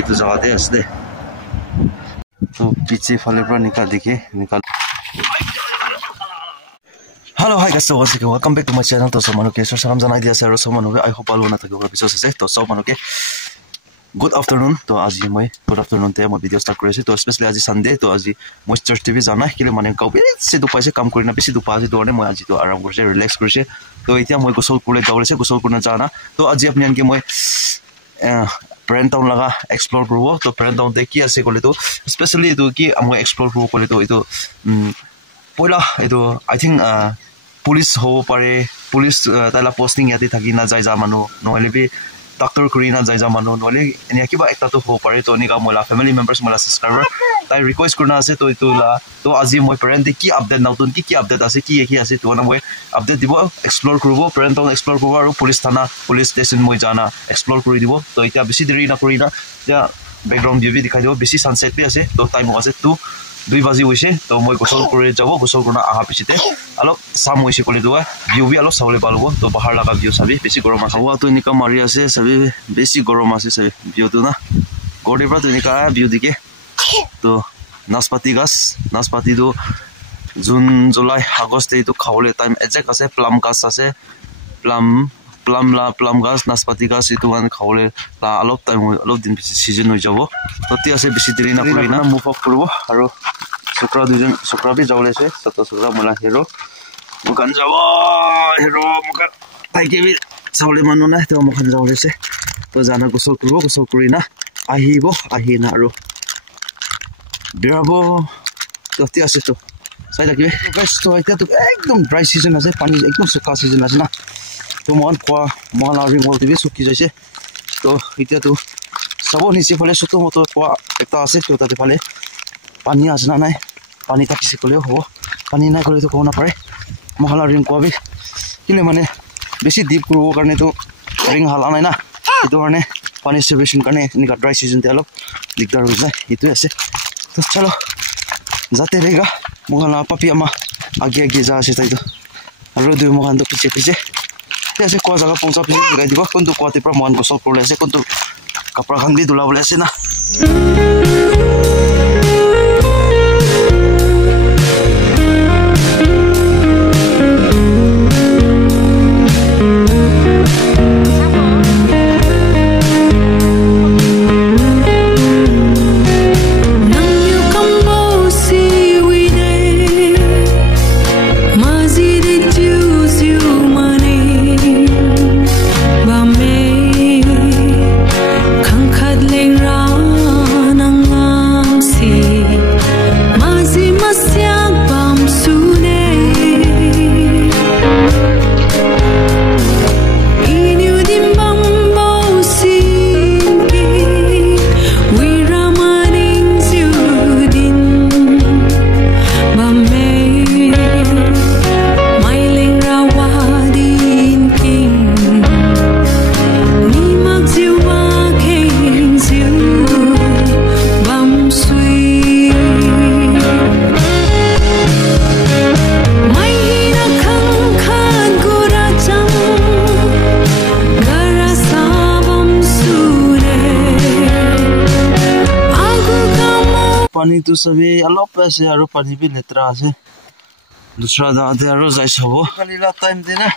itu जगह दे असले तो पीछे फले पर निकाल Hello, hi guys, so once again, welcome back to my channel. To someone okay, so salam jana idea sir, someone okay, I hope all wanna take over episode se. To someone okay, good afternoon. To aji moi good afternoon te moi video start kore to especially aji Sunday to aji moi church TV jana kile mane ka se du paise kam korina besi du paise to moi aji to aram korse relax korse to etia moi gosol kule jawle se gosol korna jana to aji apni anke moi parent town laga explore korbo to parent town te ki ase kole to especially to ki moi explore korbo kole to ito poila ito I think police ho pare police tala posting yati thaki na jai ja manu noile bi doctor kurina jai ja manu noile enia kiba ekta to ho pare to nika mola family members mola subscriber tai request kurna ase to itula to aji moi parent ki update nautun ki update ase ki ase to na moi update dibo explore kurbo parent town explore kurbo aru police thana police station moi jana explore kuri dibo to itia besi deri na kurina ja background view bi dikhai dibo besi sunset bi ase to time ase 2 baji hoise to moi gosol kore jabo gosol korna aha pichite alo sam hoise kole doa view bi alo sawle balbo to bahar laga view sabi besi gorom ase hawa to nika mari ase sabi besi gorom ase sabi view to na gode pra to nika view dike to naspati do June July August to khawle time exact ase plum gas ase plum gas naspati gas itu kan khawle la alop time alop din season hoi jabo to ti ase besi deri na kurina move up korbo aro sokra dujon sokra bi jawle se sato sokra mola hero mukan jabo hero mukan taike bi sawle manu na to mukan jawle se to jana gosol kurina ahina aro birabo to ti ase to sai dakibe guys to eta to ekdom dry season ase pani ekdom sukha season ase na to mon kwa mala ring wall tv suki jaise to itia to sabo niche phale soto moto kwa ekta ase to tate phale pani asna nai pani ta kisi kole ho pani na kole to kona pare mala ring kwa bi kile mane besi deep kurbo karne to ring hala nai na itu karne pani separation karne nika dry season te alo dikdar ho jai itu ase to chalo jate rega mala papi ama age ja ase tai to aro du mohan to piche ऐसे कोई जगह पहुंचा भी गई दिखो कौन तो कोई पर मान को सॉल्व कर ले ऐसे कौन तो कपड़ा खान भी दुला बोले ऐसे ना पानी तो सभी अलग पैसे आरो पानी भी लेतरा से दूसरा दादे आरो जाइस हो खाली ला टाइम देना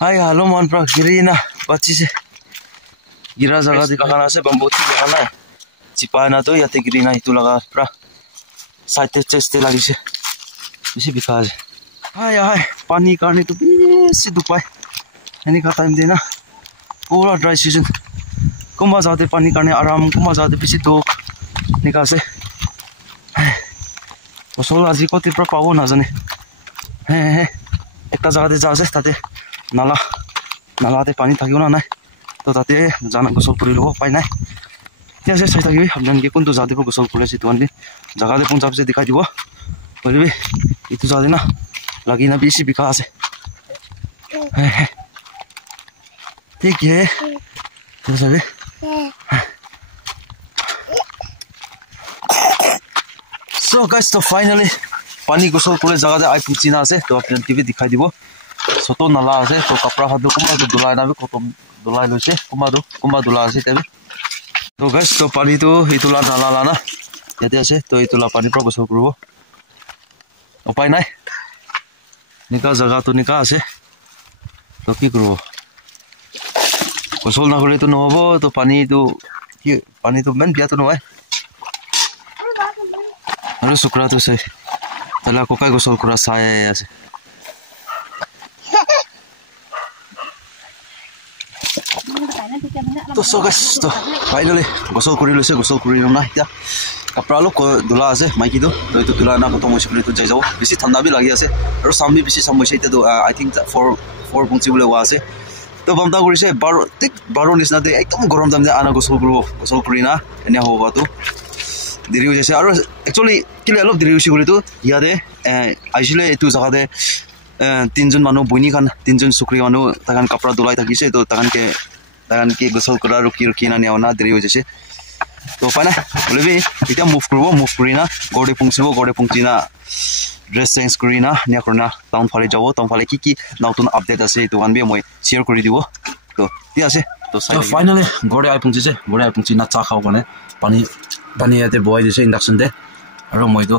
हाय हेलो मन प्रा गिरिना पची से गिरा जगह दिखाना से बम्बोती दिखाना चिपाना तो याते गिरिना इतु लगा प्रा साइड चेस्ट लगी से इसी बिखा से हाय पानी काने तो बेसी दुपाय यानी का टाइम देना पूरा ड्राई सीजन कुम्बा जाते पानी करने आराम कुम्बा जाते पीछे दो निकासे गसल आज कति पर पाओ ना जाने एक जगह जासे ताते नालाते पानी থাকিও না নাই তো তাতে জানা গসল কৰি লব পাই নাই এতিয়া যে চাই থাকিবি আপোনালোকে কোনটো জাতি পৰা গসল কৰিছে তো আনি জাগাতে পঞ্জাব যে দেখাই দিব বলিবি ইটো জাতি না লাগি না বেছি বিকা আছে ठीक है तो सभी सो गाइस तो फाइनली पानी गसल करे जगह आई पुचिना আছে तो आपन टीवी दिखाई দিব सो soto nala ase to kapra hadu kuma do dulai na bi kotom dulai loise kuma dula ase tabi to guys to pani to itula nala la na yate ase to itula pani pra gosol kuribo upai nai nika jaga to nika ase to ki kuribo gosol na kore to nohobo to pani to men bia to noai aru sukra to sai tala ko kai gosol kura sai ase to so guys to finally gosol kuri na ya kapra lo ko dula ase maiki to to dula na ko moshi kuri to jai jao bisi thanda bi lagi ase aru sambi bisi samoshi te do I think 4 punchi bole wa ase to bamta kuri se baro nisna de ekdom gorom jam de ana gosol kuri na enia hoba to diri ho jese aru actually kile alop diri hosi kuri to yade aisile etu jaga de tinjon manu buni kan tinjon sukri manu takan kapra dulai thakise to takan ke gosol kura ruki na neona diri ho jese to pana bolebi eta move kuri na gode pungchi na dress change kuri na nia korna town phale jabo town phale ki nautun update ase to an be moi share kuri dibo to ti ase to finally gode ai pungchi na cha khau kone pani ate boy dise induction de aro moi to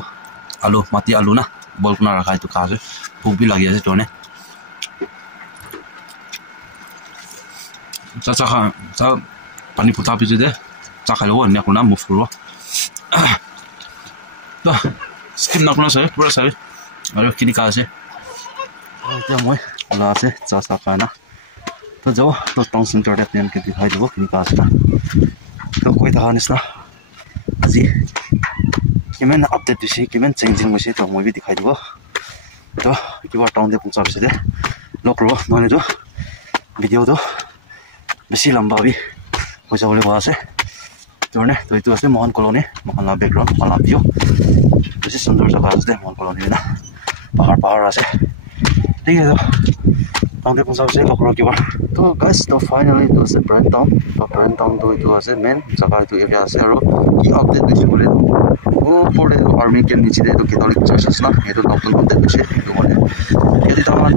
mati alu na bol kuna rakhai to kha ase phuk bi lagi ase to ne cha pani puta pi de cha khalo nia kuna move kuro to skim na kuna sai pura sai aro kini ka ase to moi la ase cha kana to jo to tong center de plan ke dikhai dibo kini ka ase to koi ta hanis na aji kimen update dise kimen changing mose to moi bi dikhai dibo to kiba town de pungcha bise de lokro none jo video to besi lamba bi hoja bole ba ase to ne to itu ase mohan colony mohan la background mala view besi sundar jaga ase mohan colony na pahar ase ठीक है तो तांगे पंजाब से लोकरो की बार तो guys तो finally तो से brand town तो इतो আছে मेन जगह तो एरिया আছে আৰু কি আপডেট দিছে বলে ও পরে আর্মি কে নিচে তো কেতলি চার্জ না এটো নতুন আপডেট দিছে তো বলে যদি তামান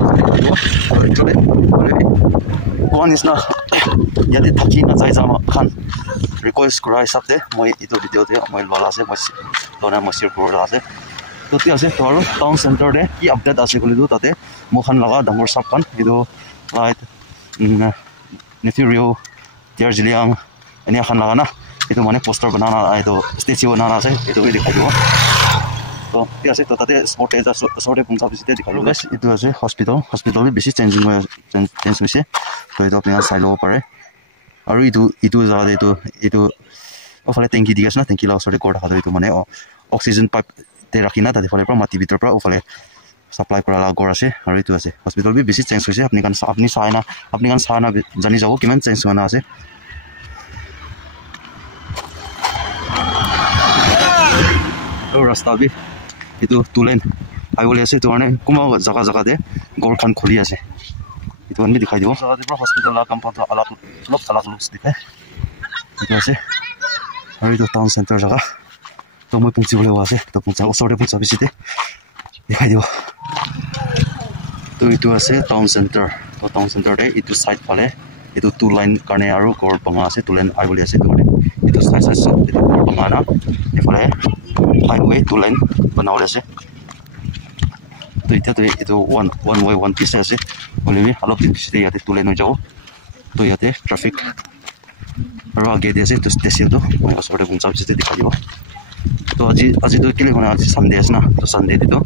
চলে বলে কোন ইস না যদি থাকি না যাই জামা খান রিকোয়েস্ট করা হিসাবে মই ইটো ভিডিওতে মই ললা আছে মই তোনা মসিৰ পৰা আছে তো তি আছে তো টাউন সেন্টাৰ দে কি আপডেট আছে বলে তো তাতে মোখান লাগা ডাঙৰ সাপ খান ইটো লাইট নেফিরিও তিয়ারজিলিয়াং এনে খান লাগা না itu মানে পোস্টার বানানা itu স্ট্যাচু বানানা আছে itu भी दिखाई দিব তো তি আছে তো তাতে স্পটে পঞ্চাব বিসিতে দিখাই দিব গাইস itu আছে হসপিটাল বেছি চেঞ্জ হৈছে তো itu আপুনি চাই লব পাৰে আৰু itu জাগাত itu ওফালে টেংকি দি আছে না টেংকি লা ওচৰতে গড় হাতে itu মানে অক্সিজেন পাইপ তে ৰাখি না তাতে ফালে পৰা মাটি ভিতৰ পৰা ওফালে সাপ্লাই কৰা গড় আছে আৰু itu আছে হসপিটাল বি বেছি চেঞ্জ হৈছে আপুনি কান চাই না জানি যাব কিমান চেঞ্জ হোৱা আছে रास्ता भी itu tulen ai bole ase to ane kuma jaga de gor khan kholi ase itu ani dikhai dibo jaga de hospital la compound alak looks dikhai itu ase aru itu town center jaga to moi pungchi bole ase to pungcha osore pungcha bisite dikhai dibo to itu ase town center de itu side phale itu two line karne aru gor banga ase two line ai bole ase to ane itu side itu gor banga na ephale highway two lane बनाओ ऐसे तो इतना one way one piece ऐसे बोले भी अलग दिन से याते two lane हो जाओ तो याते ट्रैफिक और आगे जैसे तो स्टेशन तो मैं उस वाले गुंजाब से दिखा दियो तो आज तो के लिए होना आज संडे है ना तो संडे तो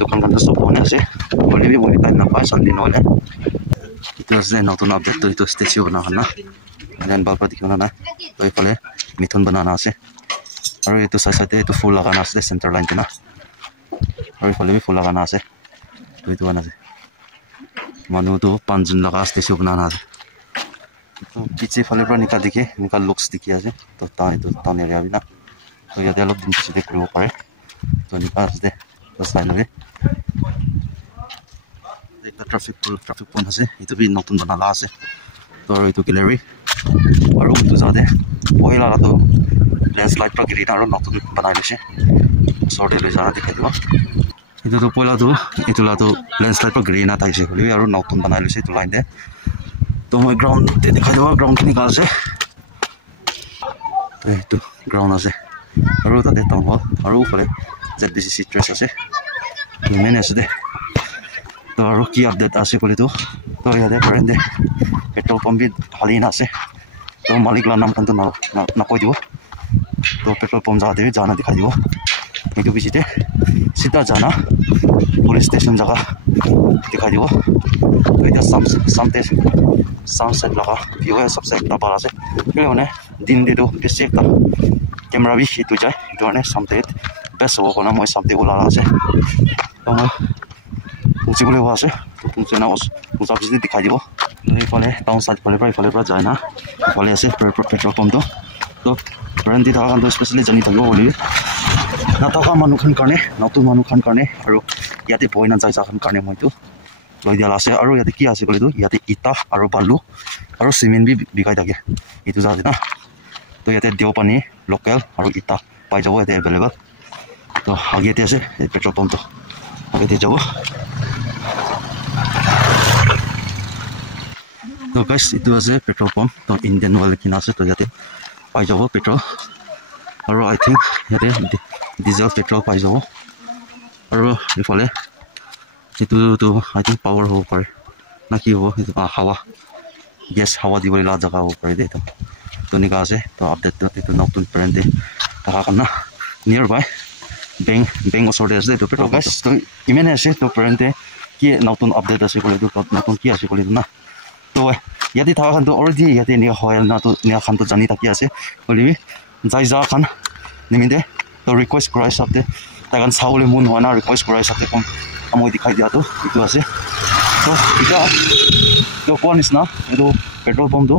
दुकान का सब होने ऐसे बोले भी वही टाइम ना पाए संडे नॉले तो ऐसे नॉट ऑन अपडेट तो स्टेशन बनाना देन बाल दिखाना ना तो ये पहले मिथुन बनाना ऐसे আৰু এটো সাইডে এটো ফুল লাগানা আছে সেন্টাৰ লাইন না আৰু ফলে ফুল লাগানা আছে এইটো বানা আছে মানুহ তো পাঁচজন লাগা স্টেশন বানানা আছে তো পিছে ফলে পৰা নিকা লুকস দেখি আছে তো টাউন এৰিয়া বিনা তো ইয়াতে অলপ দিন পিছতে কৰিব পাৰে তো নিকা আছে তো ফাইনালি এটা ট্রাফিক পয়েন্ট আছে এইটো বি নতুন বানালা আছে তো এইটো গ্যালারি আৰু তো যাতে পহিলা তো लैंडस्लाइड पर गिरी और नतुन बनाई লৈছে ওচৰতে লৈ যাৰা দেখাই দিব itu tu pola tu itu lah tu landslide per green atai se kuli aru nautun banai lise tu line de to moi ground te dikhai do ground kini ka ase tu ground ase aru ta de town hall aru fale ZBCC stress ase mene ase de to aru ki update ase kuli tu to ya de brand de petrol pump bi hali na ase to malik la nam kan to na koi dibo to petrol pump ja de jana dikhai dibo itu bisite sita jana police station jaga dikhai dibo to ita sunset laga view hai sabse ekta bala ase kile hone din de to besi ekta camera bi hitu jai to ne samte best ho kona moi samte ulala ase to moi pungsi bole wa ase pungsi na os pungsa bisite dikhai dibo noi phale town side phale pra jai na phale ase petrol pump to brand di thakan to especially jani thakibo boli nataka manu khan karne natu manu khan karne aru yate boina jai ja khan karne moi tu loi dia ase aru yate ki ase kole tu yate ita aru balu aru cement bi bikai thake itu ja na to yate deopani local aru ita pai jabo yate available to age te ase petrol pump to age te jabo to guys itu ase petrol pump to Indian Oil kina ase to yate pai jabo petrol aru I think yate diesel petrol pai jabo aru ifale itu tu I think power ho pare na ki ho itu hawa gas hawa di bole la jaga ho pare de to nika ase to update to itu notun brand de ta kana nearby bank osorde ase to petrol guys to imene ase to brand de ki notun update ase kole to notun ki ase kole na to yati tha khan to already yati ni hoel na to ni khan to jani taki ase kole jai ja khan niminde to request price upde ta kan saule mun hona request price upde kom amoi dikhai dia to itu ase to ita to kon is na itu petrol pump to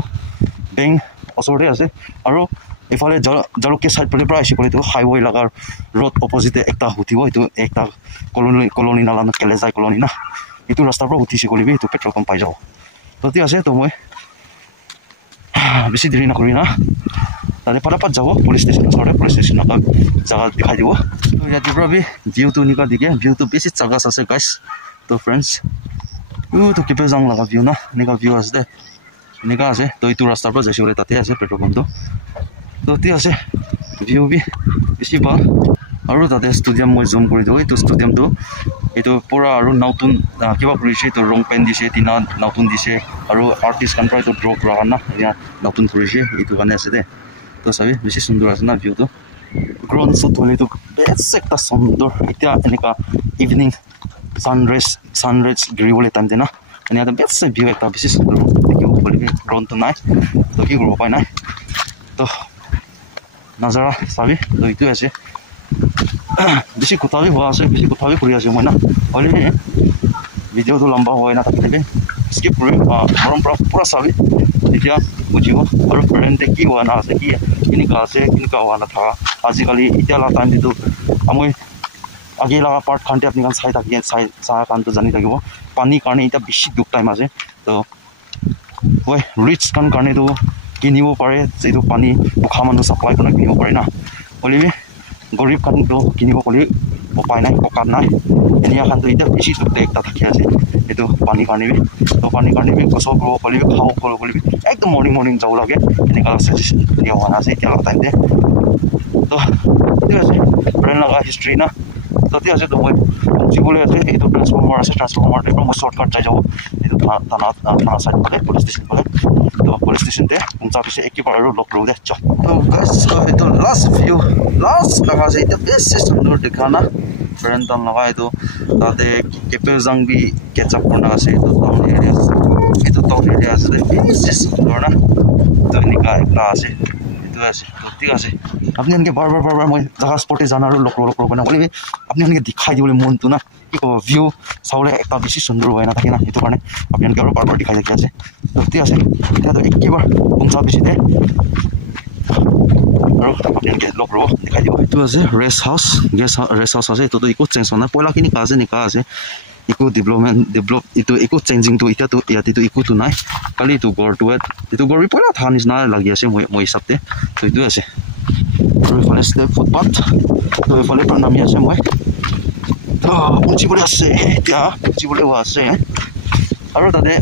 bank osorde ase aro ifale jalokke side pole pra ase kole to highway lagar road opposite ekta hutibo itu ekta colony nala na kelezai colony na itu rasta pro huti se kole bi itu petrol pump pai jao to ti ase to moi bisi diri na kori na tale parapat jabo police station na jaga dikhai dibo to ya dibra bi view to nika dige view to besi jaga ase guys to friends to kipe jang laga view na nika view ase de nika ase to itu rasta pro jaisi kole tate ase petrol pump to ti ase view bi besi ba aru tate stadium moi zoom kori do itu stadium to itu pura aru nautun kiba kurise to rong pen dise tina nautun dise aru artist kan pra to draw kora na ya nautun kurise itu kane ase de to sabi besi sundor ase na view to ground shot hole to best ekta sundor itia enika evening sunrise gribole time de na ani ada best view ekta besi sundor dekhibo bolibi ground to nai to ki grow pai nai to nazara sabi to itu ase besi kutabi hoa ase besi kutabi kori ase moi na hole video to lamba hoy na takle skip kori morom pura sabi etia bujibo aru brand de ki wana ase ki ini ka wana tha ajikali etia la time to amoi age la part khante apni kan sai taki sai kan to jani thakibo pani karne eta bishi duk time ase to oi rich kan karne to kinibo pare jeto pani ukha manu supply kona kinibo pare na olibi gorib kan to kinibo koli upai nai okat nai enia kan to eta bishi duk ekta thaki ase etu pani karne bi koso ko koli khao ko koli ekdom morning jau lage enika suggestion dia wana ase eta time de to ti ase brand laga history na to ti ase to moi jibule ase etu transformer de mo shortcut jai jabo etu thana side pale police station de pungcha pise ekibar aro lok ro de cha to guys so etu last laga ase eta best system nur dikhana brand tan laga etu tate kepe jang bi catch up korna ase etu town area ase de best system korna to nika ekta ase ase to ঠিক আছে আপনি আনকে বারবার মই জায়গা স্পটে জানার লোক না বলি আপনি আনকে দেখাই দিবলে মন তো না কি কো ভিউ সাউলে একটা বেশি সুন্দর হয় না থাকে না এতো কারণে আপনি আনকে বারবার দেখাই দেখি আছে তো ঠিক আছে এটা তো একবার পৌঁছা বেশি দে আৰু আপনি আনকে লোক দেখাই দিব এটো আছে রেস্ট হাউস আছে তো ইকো চেঞ্জ না পয়লা কিনি কাজে নিকা আছে ইকো ডেভেলপ ইটো ইকো চেঞ্জিং তো ইটা তো ইয়াতে তো ইকো তো নাই খালি তো গড় তো ইটো গড় পয়লা থা নিচিনা লাগি আছে মই হিচাপতে তো ইটো আছে আৰু ইফালে ফুটপাথ তো ইফালে পৰা নামি আছে মই পুঞ্চিবলৈ আছে এতিয়া পুঞ্চিবলৈ হোৱা আছে আৰু তাতে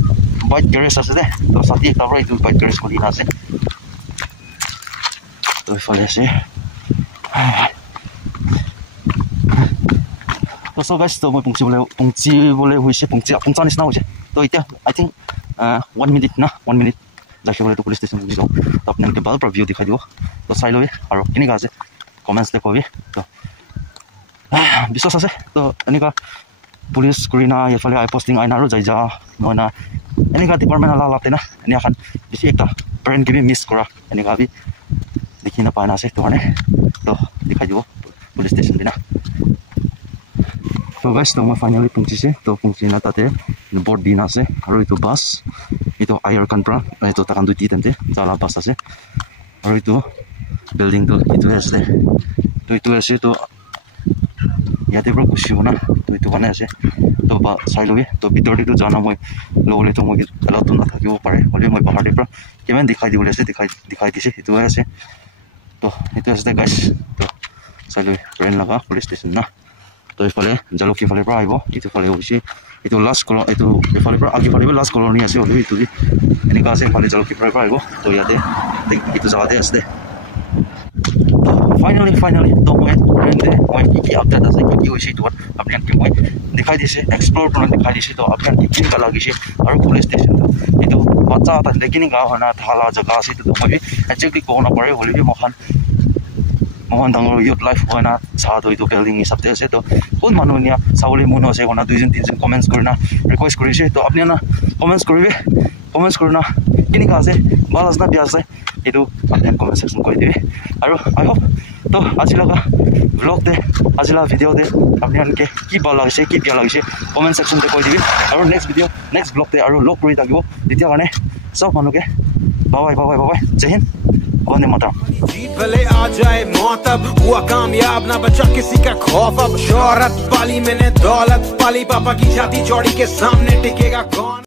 বাইক গেৰেজ আছে দে তো ছাতি তাৰ পৰা এইটো বাইক গেৰেজ খুলি আছে তো এইফালে আছে তো চ' গাইছ তো মই পুঞ্চিবলৈ হৈছে পুঞ্চা নিচিনা হৈছে তো এতিয়া আই থিংক 1 মিনিট না 1 মিনিট যাবলৈ তো পুলিচ ষ্টেচন বুজি যাওঁ তো আপোনালোকে ভাল পৰা ভিউ দেখাই দিব তো চাই ল'বি আৰু কেনেকুৱা আছে কমেণ্টছতে ক'বি তো বিশ্বাস আছে তো এনেকুৱা পুলিচ কৰি না এইফালে আই পষ্টিং আইন আৰু যাই যা নহয় না এনেকুৱা ডিপাৰ্টমেণ্ট আলাতে না এনেখন বেছি এটা ব্ৰেণ্ড কিবি মিছ কৰা এনেকুৱা বি দেখি নাপায় না আছে সেইটো কাৰণে তো দেখাই দিব পুলিচ ষ্টেচন দিনা তো গাইছ তো মই ফাইনেলি পहुঁচিছে তো পहुঁচি না তাতে বৰ্ড দিন আছে আৰু এইটো বাছ এইটো আয়াৰ খান পৰা এইটো তাকান দুই তেন্তে জ্বালা বাছ আছে আৰু এইটো বিল্ডিংটো এইটোৱে আছে তো এইটো আছে তো ইয়াতে পৰা গুচিব না তো এইটো কাৰণে আছে তো বা চাই ল'বি তো ভিতৰতেতো জানা মই ল'বলৈতো মই এলাউটো নাথাকিব পাৰে হ'লেও মই পাহাৰটিৰ পৰা কিমান দেখাই দিবলৈ আছে দেখাই দিছে সেইটোৱে আছে তো সেইটো আছে গাইছ তো চাই ল'বি ট্ৰেইন লগা পুলিচ ষ্টেচন না তো এইফালে জালুকী ফালৰ পৰা আহিব এইটো ফালে হৈছে এইটো লাষ্ট কলন এইটো এইফালৰ পৰা আগিফালে লাষ্ট কলনি আছে হ'লেও এইটো এনেকুৱা আছে এইফালে জালুকী ফালৰ পৰা আহিব তো ইয়াতে এইটো জেগাতে আছে দে ফাইনেলি তো মই কি আপডেট আছে কি হৈছে এইটো আপোনালোকে মই দেখাই দিছে এক্সপ্ল'ৰ কৰি দেখাই দিছে তো আপোনালোকে কেনেকুৱা লাগিছে আৰু পুলিচ ষ্টেচনটো এইটো বাচ্চা এটা কেনেকুৱা হয় না ঢালা জেগা আছে এইটো মই একজেক্টলি ক'ব নপাৰে হ'লেও মহান ডাঙৰ ইয়ত লাইফ হয় না চাহটো এইটো বিল্ডিং হিচাপতে আছে তো বহুত মানুহ নিয়া চাবলৈ মন আছে না 2-3জন কমেণ্টছ কৰি না ৰিকুৱেষ্ট কৰিছে তো আপুনি না কমেণ্টছ কৰিবি কমেণ্টছ কৰি না কেনেকুৱা আছে ভাল আছে না বেয়া আছে এইটো আপুনি কমেণ্ট ছেকশ্যন কৰি দিবি আৰু আই হোপ তো আজি লগা ব্লগতে আজি লগা ভিডিঅ'তে আপোনালোকে কি ভাল লাগিছে কি বেয়া লাগিছে কমেণ্ট ছেকশ্যনতে কৈ দিবি আৰু নেক্সট ব্লগতে আৰু লগ কৰি থাকিব তেতিয়া কাৰণে চব মানুহকে বাই জয় হিন্দ वंदे मातरम जीत भले आ जाए मौत अब हुआ कामयाब ना बचा किसी का खौफ अब शोहरत पाली मैंने दौलत पाली पापा की छाती चौड़ी के सामने टिकेगा कौन